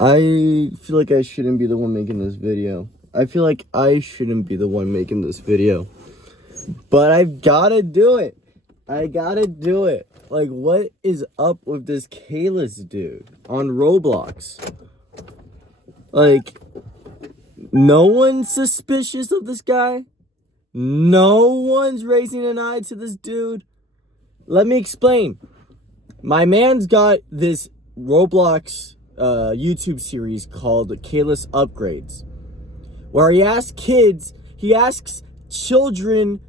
I feel like I shouldn't be the one making this video. I feel like I shouldn't be the one making this video. But I've gotta do it. I gotta do it. Like, what is up with this Caylus dude on Roblox? Like, no one's suspicious of this guy? No one's raising an eye to this dude? Let me explain. My man's got this Roblox YouTube series called Caylus Upgrades, where he asks children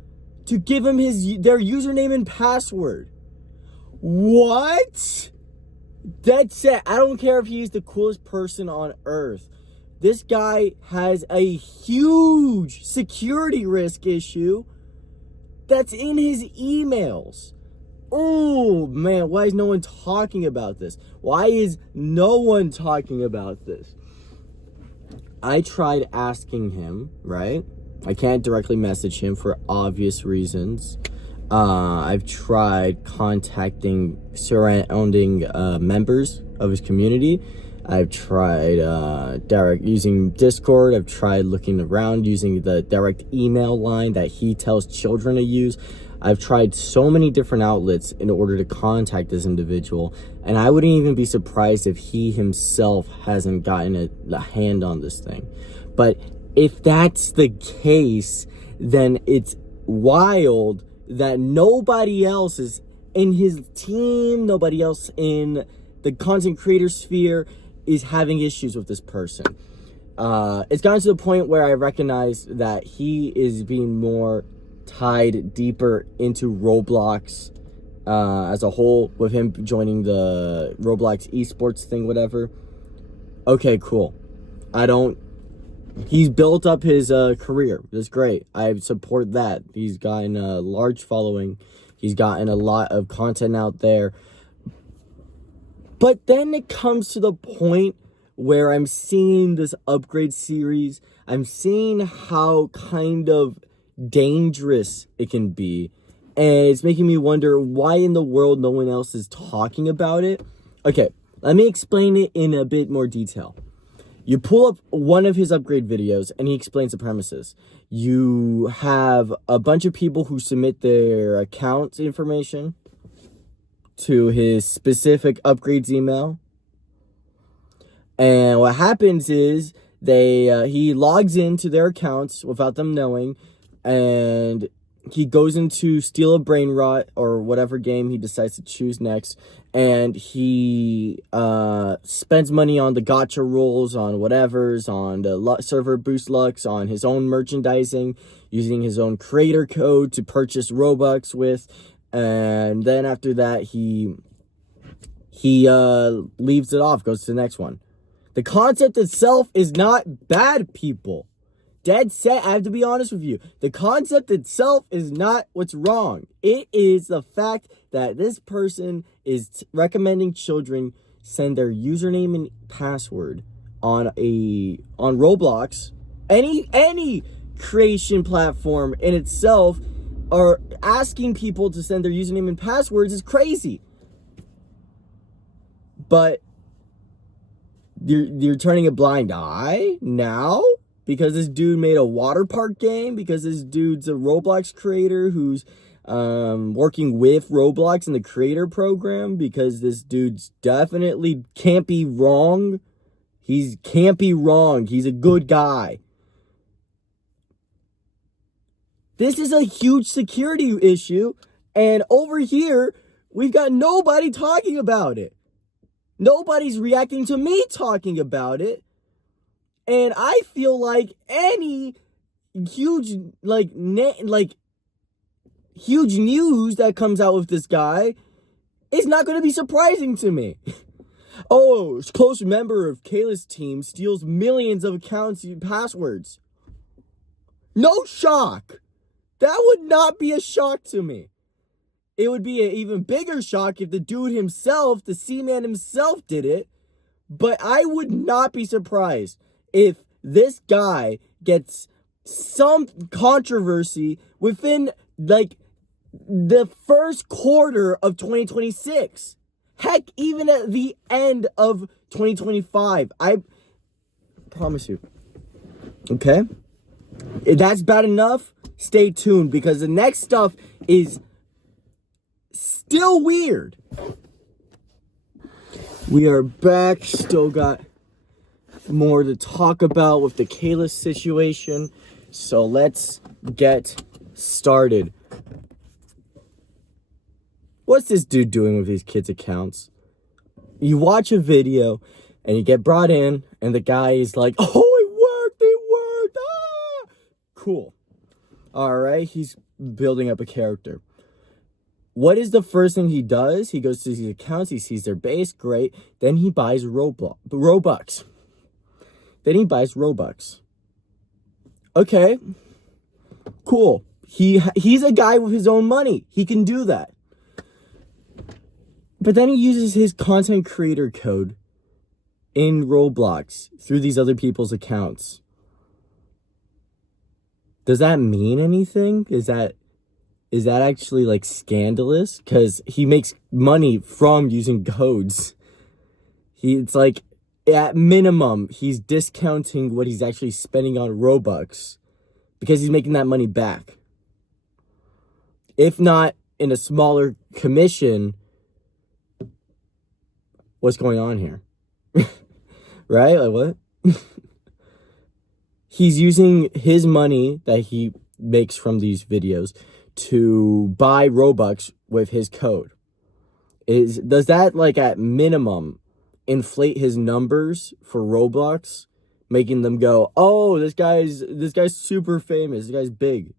to give him their username and password. What? That's it. I don't care if he's the coolest person on earth. This guy has a huge security risk issue that's in his emails. Oh, man, why is no one talking about this? Why is no one talking about this? I tried asking him, right? I can't directly message him for obvious reasons. I've tried contacting surrounding members of his community. I've tried using Discord. I've tried looking around using the direct email line that he tells children to use. I've tried so many different outlets in order to contact this individual, and I wouldn't even be surprised if he himself hasn't gotten a hand on this thing. But if that's the case, then it's wild that nobody else is in his team, nobody else in the content creator sphere is having issues with this person. It's gotten to the point where I recognize that he is being more tied deeper into Roblox as a whole, with him joining the Roblox esports thing, whatever. Okay, cool. He's built up his career. That's great. I support that. He's gotten a large following. He's gotten a lot of content out there. But then it comes to the point where I'm seeing this upgrade series. I'm seeing how kind of dangerous it can be. And it's making me wonder why in the world no one else is talking about it. Okay, let me explain it in a bit more detail. You pull up one of his upgrade videos and he explains the premises. You have a bunch of people who submit their account information to his specific upgrades email. And what happens is he logs into their accounts without them knowing, and he goes into Steal a Brain Rot or whatever game he decides to choose next, and he spends money on the gacha rolls, on whatever's, on the server boost Lux, on his own merchandising, using his own creator code to purchase Robux with, and then after that he leaves it off, goes to the next one. The concept itself is not bad, people. Dead set, I have to be honest with you. The concept itself is not what's wrong. It is the fact that this person is recommending children send their username and password on Roblox, any creation platform in itself, or asking people to send their username and passwords is crazy. But you're turning a blind eye now? Because this dude made a water park game? Because this dude's a Roblox creator who's working with Roblox in the creator program? Because this dude's definitely can't be wrong? Can't be wrong. He's a good guy. This is a huge security issue. And over here, we've got nobody talking about it. Nobody's reacting to me talking about it. And I feel like any huge, huge news that comes out with this guy is not going to be surprising to me. Oh, a close member of Caylus team steals millions of accounts and passwords. No shock. That would not be a shock to me. It would be an even bigger shock if the dude himself, the C-Man himself, did it. But I would not be surprised if this guy gets some controversy within, the first quarter of 2026. Heck, even at the end of 2025. I promise you. Okay? If that's bad enough, stay tuned, because the next stuff is still weird. We are back. Still got more to talk about with the Caylus situation. So let's get started. What's this dude doing with these kids' accounts? You watch a video and you get brought in and the guy is like, oh, it worked. Ah! Cool. All right. He's building up a character. What is the first thing he does? He goes to these accounts. He sees their base. Great. Then he buys Robux. Okay. Cool. He's a guy with his own money. He can do that. But then he uses his content creator code in Roblox through these other people's accounts. Does that mean anything? Is that actually like scandalous? Because he makes money from using codes. It's like, at minimum, he's discounting what he's actually spending on Robux because he's making that money back. If not in a smaller commission, what's going on here? Right? Like, what? He's using his money that he makes from these videos to buy Robux with his code. Does that, like, at minimum inflate his numbers for Roblox, making them go, oh, this guy's super famous, this guy's big?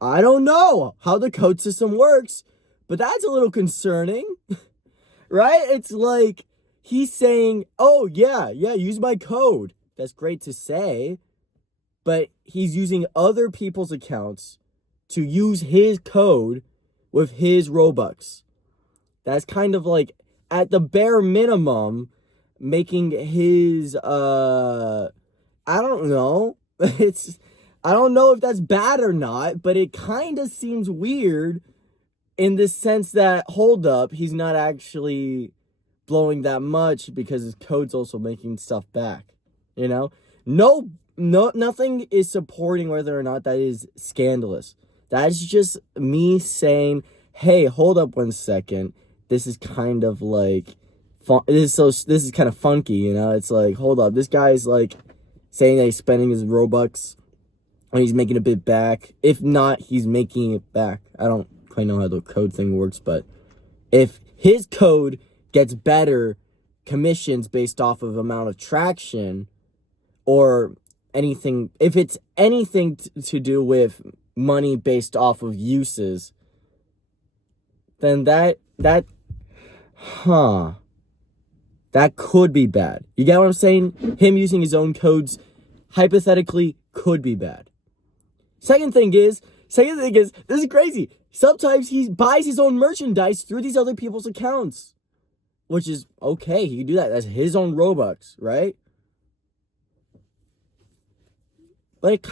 I don't know how the code system works, but that's a little concerning. Right? It's like he's saying, oh, yeah, use my code. That's great to say, but he's using other people's accounts to use his code with his Robux. That's kind of like, at the bare minimum, making his, I don't know. I don't know if that's bad or not, but it kind of seems weird in the sense that, hold up, he's not actually blowing that much because his code's also making stuff back. You know? No, nothing is supporting whether or not that is scandalous. That's just me saying, hey, hold up one second. This is kind of like, this is kind of funky, you know? It's like, hold up, this guy's like saying that he's spending his Robux and he's making a bit back. If not, he's making it back. I don't quite know how the code thing works, but if his code gets better commissions based off of amount of traction or anything, if it's anything to do with money based off of uses, then that could be bad. You get what I'm saying? Him using his own codes hypothetically could be bad. Second thing is, this is crazy. Sometimes he buys his own merchandise through these other people's accounts, which is okay. He can do that. That's his own Robux, right? But it's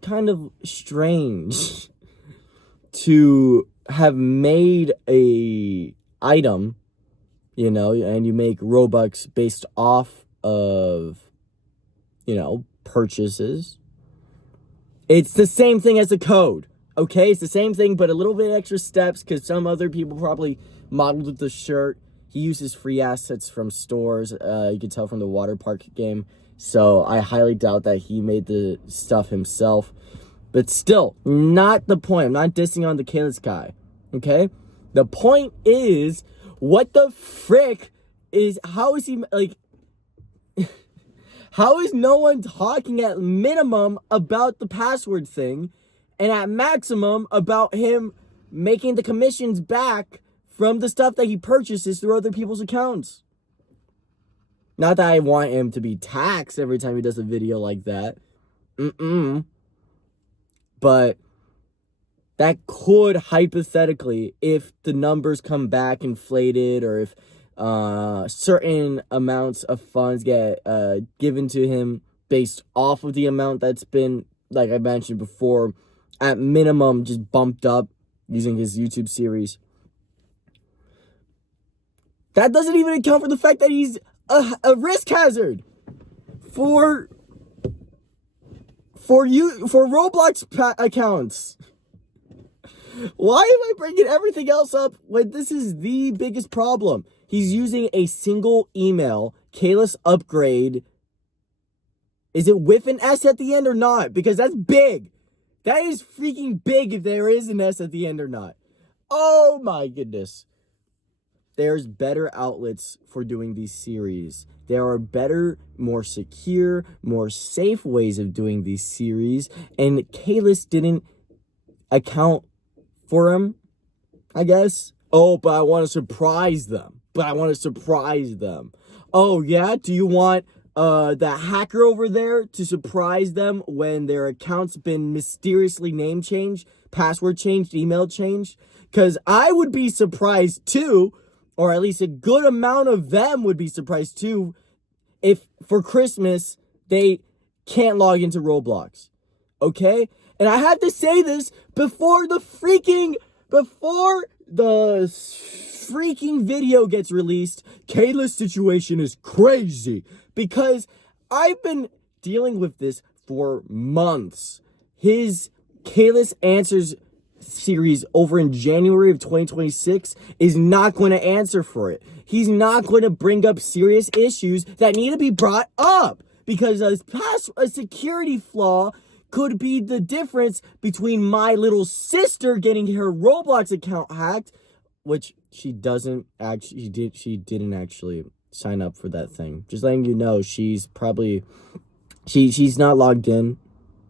kind of strange to have made a item, you know, and you make Robux based off of, you know, purchases. It's the same thing as the code, okay? It's the same thing, but a little bit extra steps because some other people probably modeled the shirt. He uses free assets from stores. You can tell from the water park game. So I highly doubt that he made the stuff himself. But still, not the point. I'm not dissing on the Caylus guy, okay? The point is, what the frick is, how is he, like, how is no one talking at minimum about the password thing and at maximum about him making the commissions back from the stuff that he purchases through other people's accounts? Not that I want him to be taxed every time he does a video like that. But that could hypothetically, if the numbers come back inflated or if certain amounts of funds get given to him based off of the amount that's been, like I mentioned before, at minimum just bumped up using his YouTube series. That doesn't even account for the fact that he's a risk hazard for Roblox accounts. Why am I bringing everything else up when this is the biggest problem? He's using a single email, Caylus Upgrade. Is it with an S at the end or not? Because that's big. That is freaking big if there is an S at the end or not. Oh my goodness. There's better outlets for doing these series. There are better, more secure, more safe ways of doing these series. And Caylus didn't account for him, I guess. Oh, but I want to surprise them. Oh, yeah? Do you want the hacker over there to surprise them when their account's been mysteriously name changed, password changed, email changed? Because I would be surprised too, or at least a good amount of them would be surprised too, if for Christmas they can't log into Roblox. Okay? And I have to say this before the freaking video gets released. Caylus' situation is crazy because I've been dealing with this for months. His Caylus Answers series over in January of 2026 is not going to answer for it. He's not going to bring up serious issues that need to be brought up because a security flaw could be the difference between my little sister getting her Roblox account hacked, which she didn't actually sign up for that thing. Just letting you know, she's not logged in.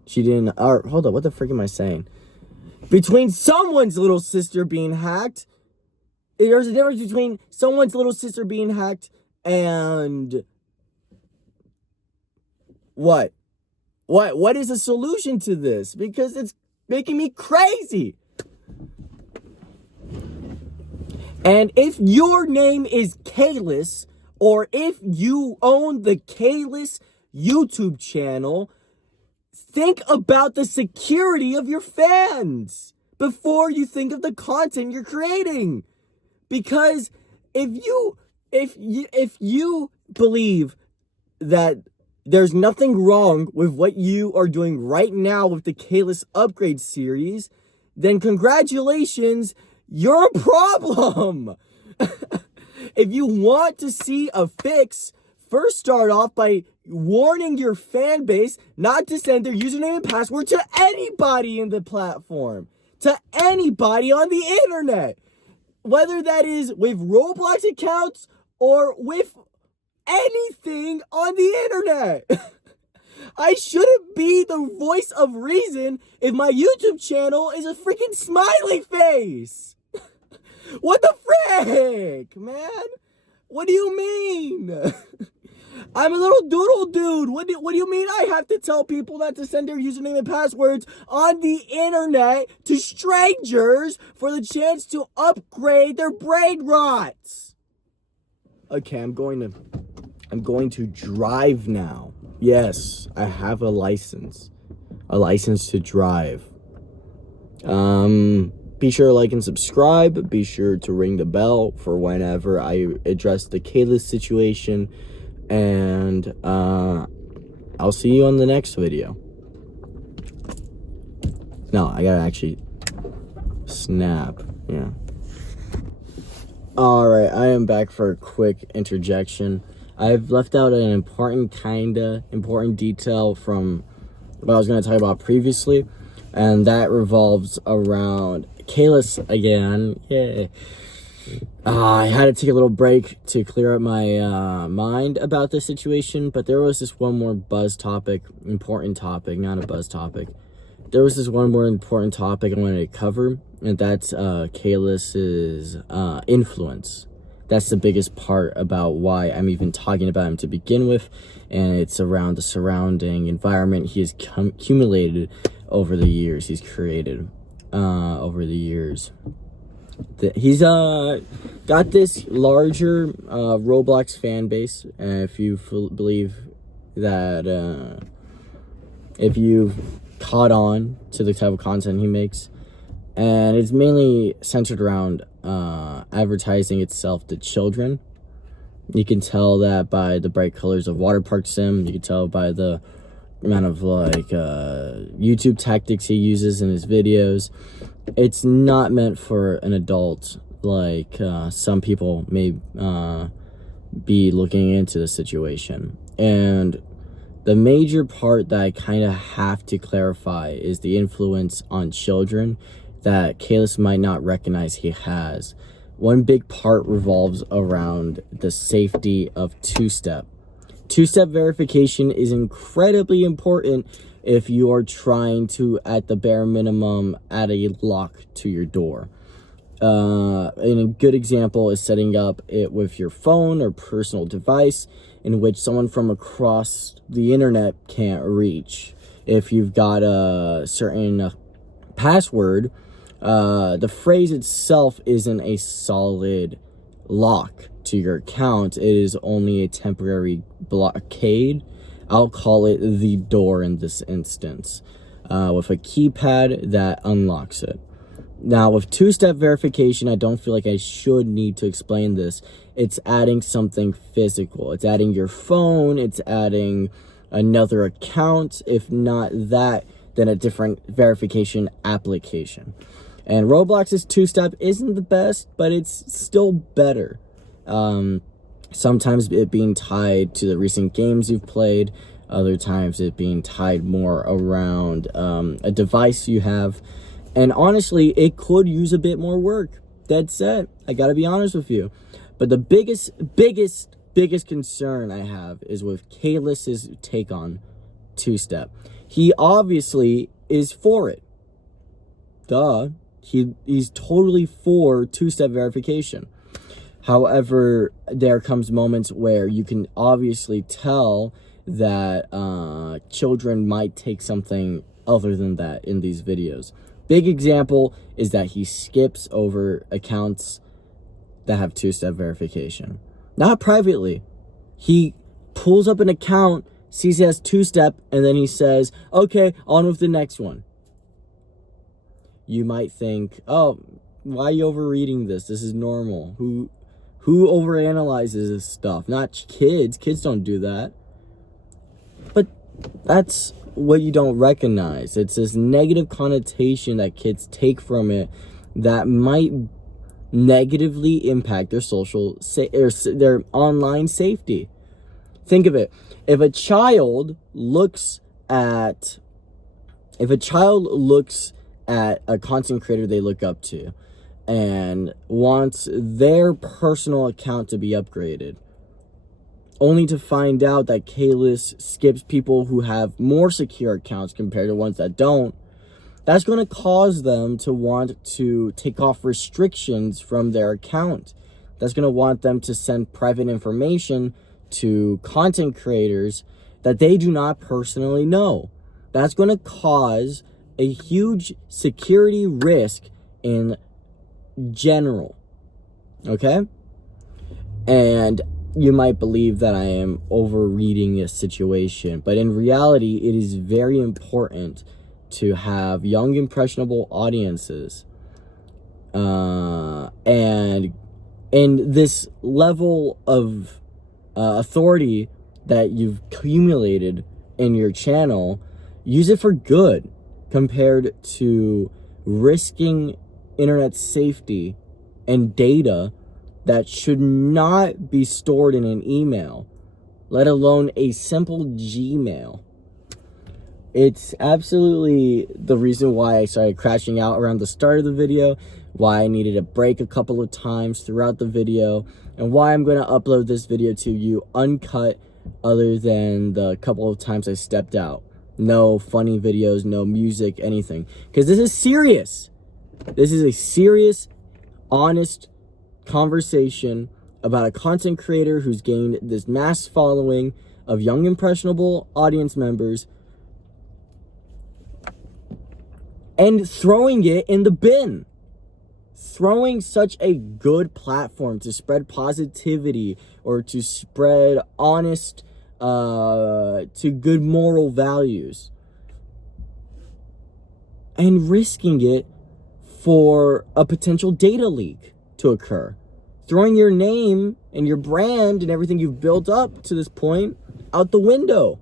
She didn't, or hold up, what the frick am I saying? Between someone's little sister being hacked, there's a difference between someone's little sister being hacked and what? What is the solution to this? Because it's making me crazy. And if your name is Caylus, or if you own the Caylus YouTube channel, think about the security of your fans before you think of the content you're creating. Because if you believe that there's nothing wrong with what you are doing right now with the Caylus Upgrade series, then congratulations, you're a problem. If you want to see a fix, first start off by warning your fan base not to send their username and password to anybody in the platform, to anybody on the internet, whether that is with Roblox accounts or with anything on the internet. I shouldn't be the voice of reason if my YouTube channel is a freaking smiley face. What the frick, man? What do you mean? I'm a little doodle dude. What do you mean I have to tell people not to send their username and passwords on the internet to strangers for the chance to upgrade their brain rots? Okay, I'm going to drive now. Yes, I have a license to drive. Be sure to like and subscribe. Be sure to ring the bell for whenever I address the Caylus situation. And I'll see you on the next video. No, I gotta actually snap. Yeah. Alright, I am back for a quick interjection. I've left out an important detail from what I was going to talk about previously, and that revolves around Caylus again. Yeah. I had to take a little break to clear up my mind about this situation, but there was this one more important topic, not a buzz topic. There was this one more important topic I wanted to cover, and that's Caylus's influence. That's the biggest part about why I'm even talking about him to begin with, and it's around the surrounding environment he has accumulated over the years. He's created over the years. He's got this larger Roblox fan base, if you believe that, if you've caught on to the type of content he makes, and it's mainly centered around advertising itself to children, You can tell that by the bright colors of Water Park Sim. You can tell by the amount of YouTube tactics he uses in his videos. It's not meant for an adult like some people may be looking into the situation. And the major part that I kind of have to clarify is the influence on children that Caylus might not recognize he has. One big part revolves around the safety of two-step. Two-step verification is incredibly important if you are trying to, at the bare minimum, add a lock to your door. And a good example is setting up it with your phone or personal device in which someone from across the internet can't reach. If you've got a certain password, the phrase itself isn't a solid lock to your account. It is only a temporary blockade. I'll call it the door in this instance, with a keypad that unlocks it. Now, with two-step verification, I don't feel like I should need to explain this. It's adding something physical. It's adding your phone. It's adding another account. If not that, then a different verification application. And Roblox's two-step isn't the best, but it's still better. Sometimes it being tied to the recent games you've played. Other times it being tied more around a device you have. And honestly, it could use a bit more work. Dead set. I gotta be honest with you. But the biggest concern I have is with Caylus' take on two-step. He obviously is for it. Duh. He's totally for two-step verification. However, there comes moments where you can obviously tell that children might take something other than that in these videos. Big example is that he skips over accounts that have two-step verification. Not privately. He pulls up an account, sees it has two-step, and then he says, okay, on with the next one. You might think, oh, why are you overreading this? This is normal. Who overanalyzes this stuff? Not kids. Kids don't do that. But that's what you don't recognize. It's this negative connotation that kids take from it that might negatively impact their their online safety. Think of it. If a child looks at a content creator they look up to and wants their personal account to be upgraded, only to find out that Caylus skips people who have more secure accounts compared to ones that don't, that's going to cause them to want to take off restrictions from their account. That's going to want them to send private information to content creators that they do not personally know. That's going to cause a huge security risk in general. Okay? And you might believe that I am overreading a situation, but in reality, it is very important to have young, impressionable audiences. And this level of authority that you've accumulated in your channel, use it for good compared to risking internet safety and data that should not be stored in an email, let alone a simple Gmail. It's absolutely the reason why I started crashing out around the start of the video, why I needed a break a couple of times throughout the video, and why I'm going to upload this video to you uncut other than the couple of times I stepped out. No funny videos, no music, anything. Because this is serious. This is a serious, honest conversation about a content creator who's gained this mass following of young, impressionable audience members and throwing it in the bin. Throwing such a good platform to spread positivity or to spread honest to good moral values and risking it for a potential data leak to occur throwing your name and your brand and everything you've built up to this point out the window.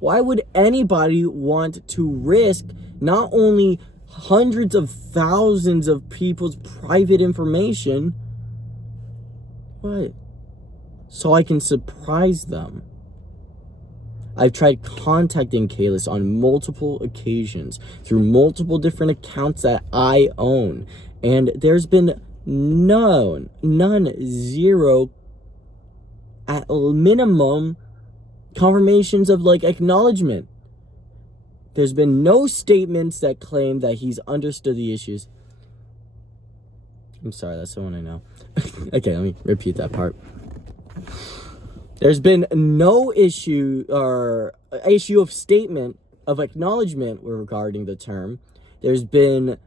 Why would anybody want to risk not only hundreds of thousands of people's private information, what? So I can surprise them. I've tried contacting Caylus on multiple occasions through multiple different accounts that I own, and there's been zero, at minimum, confirmations of acknowledgement. There's been no statements that claim that he's understood the issues. I'm sorry, that's the one I know. Okay, let me repeat that part. There's been no issue of statement of acknowledgement regarding the term. There's been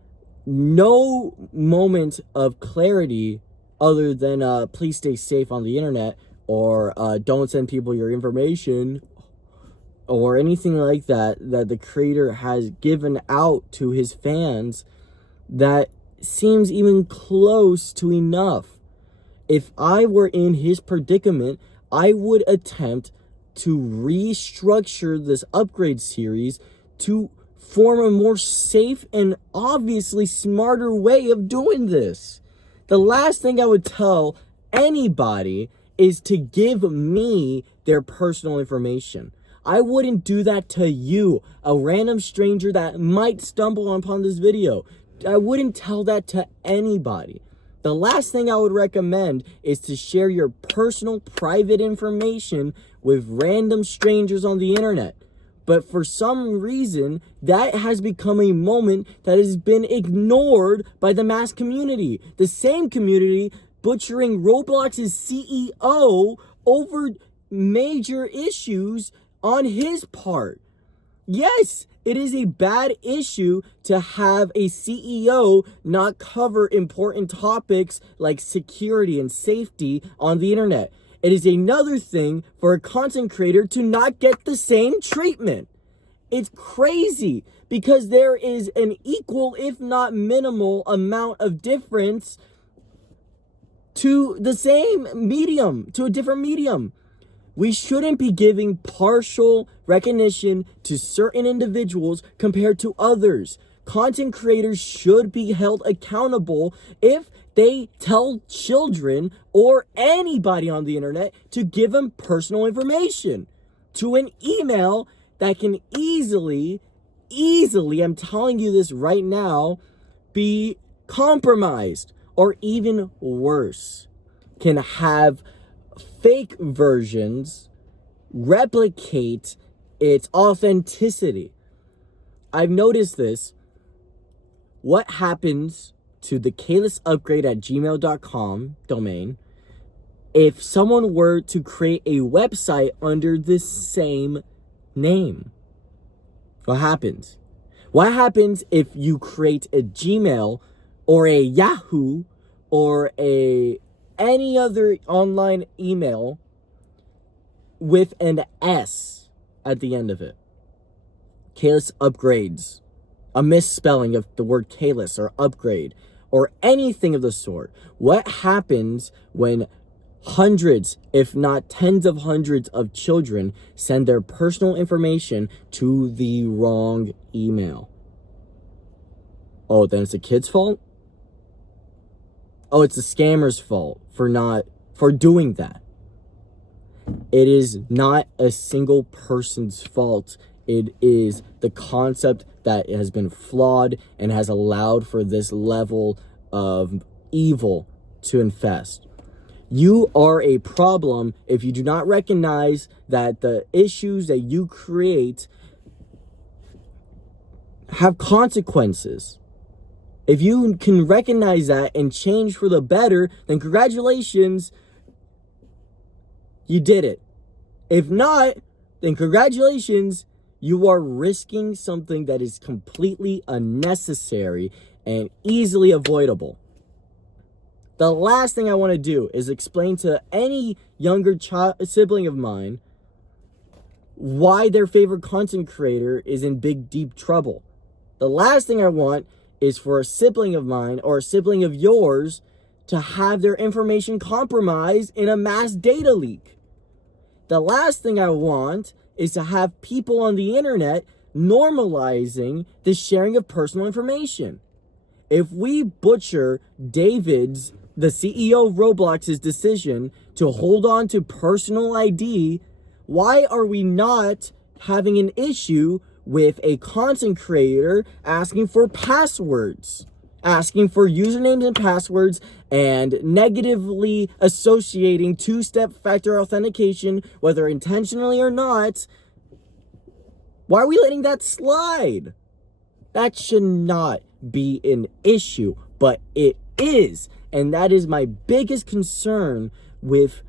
no moment of clarity other than please stay safe on the internet, or don't send people your information, or anything like that the creator has given out to his fans that seems even close to enough. If I were in his predicament, I would attempt to restructure this upgrade series to form a more safe and obviously smarter way of doing this. The last thing I would tell anybody is to give me their personal information. I wouldn't do that to you, a random stranger that might stumble upon this video. I wouldn't tell that to anybody. The last thing I would recommend is to share your personal private information with random strangers on the internet. But for some reason, that has become a moment that has been ignored by the mass community. The same community butchering Roblox's CEO over major issues on his part. Yes, it is a bad issue to have a CEO not cover important topics like security and safety on the internet. It is another thing for a content creator to not get the same treatment. It's crazy because there is an equal, if not minimal, amount of difference to the same medium, to a different medium. We shouldn't be giving partial recognition to certain individuals compared to others. Content creators should be held accountable if they tell children or anybody on the internet to give them personal information to an email that can easily, I'm telling you this right now, be compromised, or even worse, can have fake versions replicate its authenticity. I've noticed this. What happens to the caylessupgrade@gmail.com domain if someone were to create a website under the same name? What happens? What happens if you create a Gmail or a Yahoo or any other online email with an S at the end of it? Caylus Upgrades. A misspelling of the word Caylus or upgrade or anything of the sort. What happens when hundreds, if not tens of hundreds of children send their personal information to the wrong email? Oh, then it's the kid's fault? Oh, it's the scammer's fault for doing that. It is not a single person's fault. It is the concept that has been flawed and has allowed for this level of evil to infest. You are a problem if you do not recognize that the issues that you create have consequences. If you can recognize that and change for the better, then congratulations, you did it. If not, then congratulations, you are risking something that is completely unnecessary and easily avoidable. The last thing I want to do is explain to any younger sibling of mine why their favorite content creator is in big, deep trouble. The last thing I want is for a sibling of mine or a sibling of yours to have their information compromised in a mass data leak. The last thing I want is to have people on the internet normalizing the sharing of personal information. If we butcher David's, the CEO of Roblox's decision to hold on to personal ID, why are we not having an issue with a content creator asking for passwords, asking for usernames and passwords, and negatively associating two-step factor authentication, whether intentionally or not? Why are we letting that slide? That should not be an issue, but it is. And that is my biggest concern with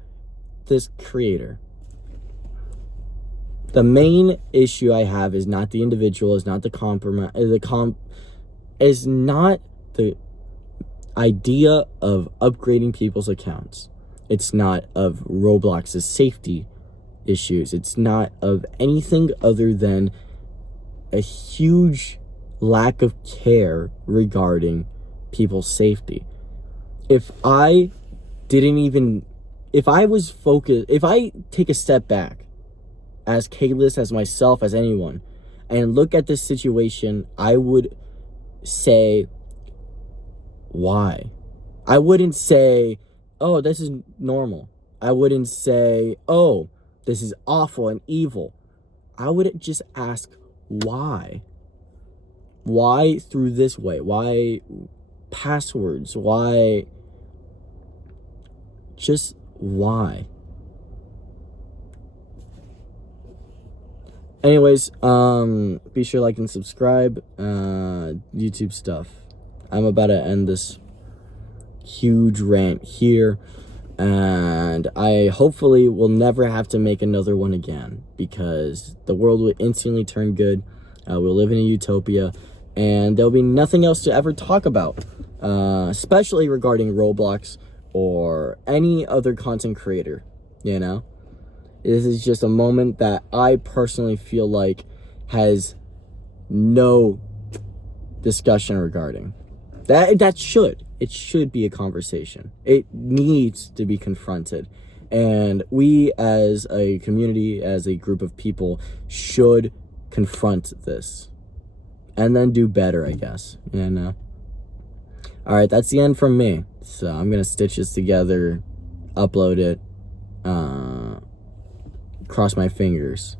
this creator. The main issue I have is not the individual, is not the compromise, is not the idea of upgrading people's accounts. It's not of Roblox's safety issues. It's not of anything other than a huge lack of care regarding people's safety. If I was focused, if I take a step back as Caylus, as myself, as anyone, and look at this situation, I would say, why? I wouldn't say, oh, this is normal. I wouldn't say, oh, this is awful and evil. I would just ask, why? Why through this way? Why passwords? Why? Just why? Anyways, be sure to like and subscribe. YouTube stuff. I'm about to end this huge rant here, and I hopefully will never have to make another one again, because the world will instantly turn good. We'll live in a utopia, and there'll be nothing else to ever talk about, especially regarding Roblox or any other content creator, you know? This is just a moment that I personally feel like has no discussion regarding. It should be a conversation. It needs to be confronted. And we as a community, as a group of people, should confront this. And then do better, I guess. You know? Alright, that's the end from me. So I'm going to stitch this together, upload it, cross my fingers.